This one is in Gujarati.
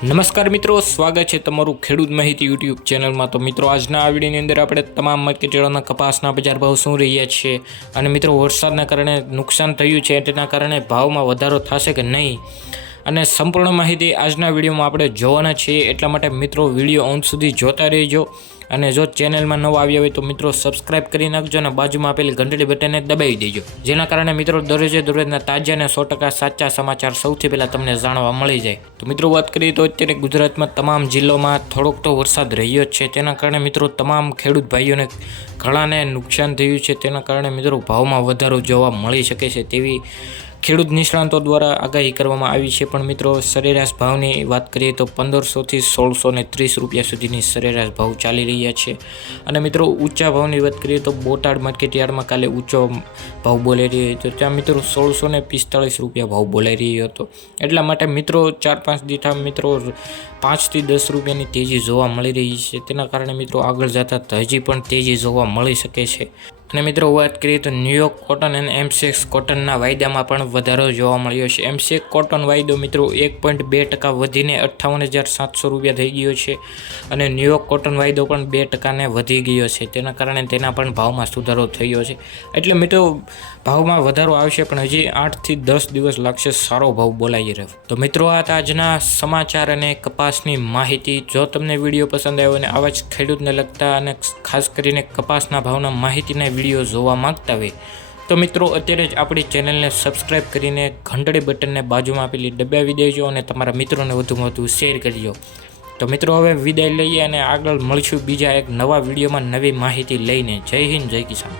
નમસ્કાર મિત્રો, સ્વાગત છે તમારું ખેડૂત માહિતી યુટ્યુબ ચેનલમાં। તો મિત્રો, આજના આ વિડીયોની અંદર આપણે તમામ માર્કેટયાર્ડોના કપાસના બજાર ભાવ શું રહ્યા છે અને મિત્રો વરસાદના કારણે નુકસાન થયું છે તેના કારણે ભાવમાં વધારો થશે કે નહીં અને સંપૂર્ણ માહિતી આજના વિડીયોમાં આપણે જોવાના છીએ। એટલા માટે મિત્રો વિડીયો અંત સુધી જોતા રહેજો અને જો ચેનલમાં નવા આવ્યા હોય તો મિત્રો સબસ્ક્રાઇબ કરી નાખજો અને બાજુમાં આપેલી ઘંટડી બટનને દબાવી દેજો, જેના કારણે મિત્રો દરરોજના તાજા અને 100% સાચા સમાચાર સૌથી પહેલાં તમને જાણવા મળી જાય। તો મિત્રો વાત કરીએ તો અત્યારે ગુજરાતમાં તમામ જિલ્લામાં થોડોક તો વરસાદ રહ્યો જ છે, તેના કારણે મિત્રો તમામ ખેડૂત ભાઈઓને ઘણાને નુકસાન થયું છે। તેના કારણે મિત્રો ભાવમાં વધારો જોવા મળી શકે છે તેવી ખેડૂત નિષ્ણાંતો દ્વારા આગાહી કરવામાં આવી છે। પણ મિત્રો સરેરાશ ભાવની વાત કરીએ તો 1500 થી 1630 રૂપિયા સુધીની સરેરાશ ભાવ ચાલી રહ્યા છે અને મિત્રો ઊંચા ભાવની વાત કરીએ તો બોટાદ માર્કેટયાર્ડમાં કાલે ઊંચો ભાવ બોલાઈ રહ્યો હતો, ત્યાં મિત્રો 1645 રૂપિયા ભાવ બોલાઈ રહ્યો હતો। એટલા માટે મિત્રો 4-5 દીઠા મિત્રો 5 થી 10 રૂપિયાની તેજી જોવા મળી રહી છે, તેના કારણે મિત્રો આગળ જતા હજી પણ તેજી જોવા મળી શકે છે। અને મિત્રો વાત કરીએ તો ન્યુયોર્ક કોટન અને એમસેક્સ કોટનના વાયદામાં પણ વધારો જોવા મળ્યો છે। એમસેક્સ કોટન વાયદો મિત્રો 1.2% વધીને 58,700 રૂપિયા થઈ ગયો છે અને ન્યુયોર્ક કોટન વાયદો પણ 2% વધી ગયો છે, તેના કારણે તેના પણ ભાવમાં સુધારો થયો છે। એટલે મિત્રો ભાવમાં વધારો આવશે પણ હજી 8 થી 10 દિવસ લાગશે સારો ભાવ બોલાઈ રહ્યો। તો મિત્રો આ આજના સમાચાર અને કપાસની માહિતી। જો તમને વિડીયો પસંદ આવ્યો અને આવા જ ખેડૂતને લગતા અને ખાસ કરીને કપાસના ભાવના માહિતીના વિડીયો જોવા માંગતા હોય તો મિત્રો અત્યારે જ આપણી ચેનલને સબસ્ક્રાઇબ કરીને ઘંટડી બટનને બાજુમાં આપેલી દબાવી દેજો અને તમારા મિત્રોને વધુમાં વધુ શેર કરજો। તો મિત્રો હવે વિદાય લઈએ અને આગળ મળશું બીજા એક નવા વિડીયોમાં નવી માહિતી લઈને। જય હિન્દ, જય કિસાન।